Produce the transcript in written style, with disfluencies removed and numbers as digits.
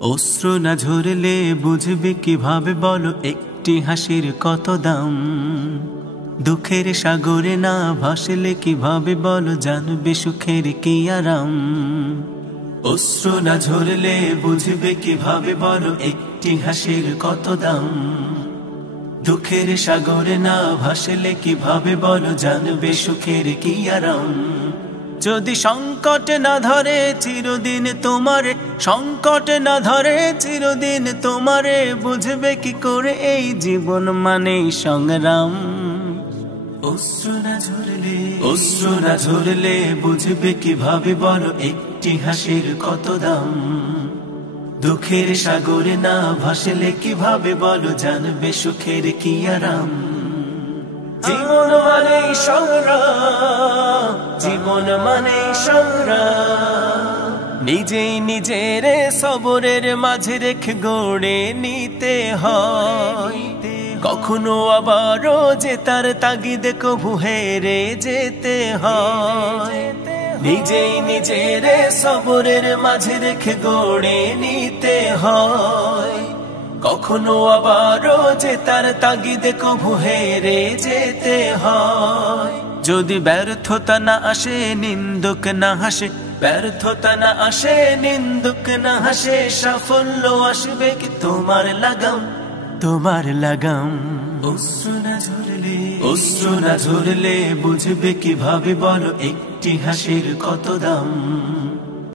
অশ্রু না ঝরলে বুঝবে কিভাবে বলো একটি হাসির কত দাম। দুঃখের সাগরে না ভাসলে কিভাবে বলো জানবে সুখের কি আরাম। অশ্রু না ঝরলে বুঝবে কিভাবে বলো একটি হাসির কত দাম। দুঃখের সাগরে না ভাসলে কিভাবে বলো জানবে সুখের কি আরাম। যদি সংকট না ধরে চিরদিন তোমারে, সংকট না ধরে চিরদিন তোমারে, বুঝবে কি করে এই জীবন মানেই সংগ্রাম। অশ্রু না ঝরলে বুঝবে কিভাবে বলো একটি হাসির কত দাম। দুঃখের সাগরে না ভাসলে কিভাবে বলো জানবে সুখের কি আরাম। জীবন মানেই সংগ্রাম, জীবন মানেই সংগ্রাম। নিজেই নিজের সবরের মাঝে রেখে গড়ে নিতে হয়। কখনো আবারও যে তার তাগিদে কভু হেরে যেতে হয়। নিজেই নিজের সবরের মাঝে রেখে গড়ে নিতে হয়। কখনো আবারও যে তার তাগিদে কভু হেরে যেতে হয়। যদি ব্যর্থতা না আসে নিন্দুক না হাসে, ব্যর্থতা না আসে নিন্দুক না হাসে, সাফল্য আসবে কি তোমার লাগাম, তোমার লাগাম। অশ্রু না ঝরলে বুঝবে কিভাবে বলো একটি হাসির কত দাম।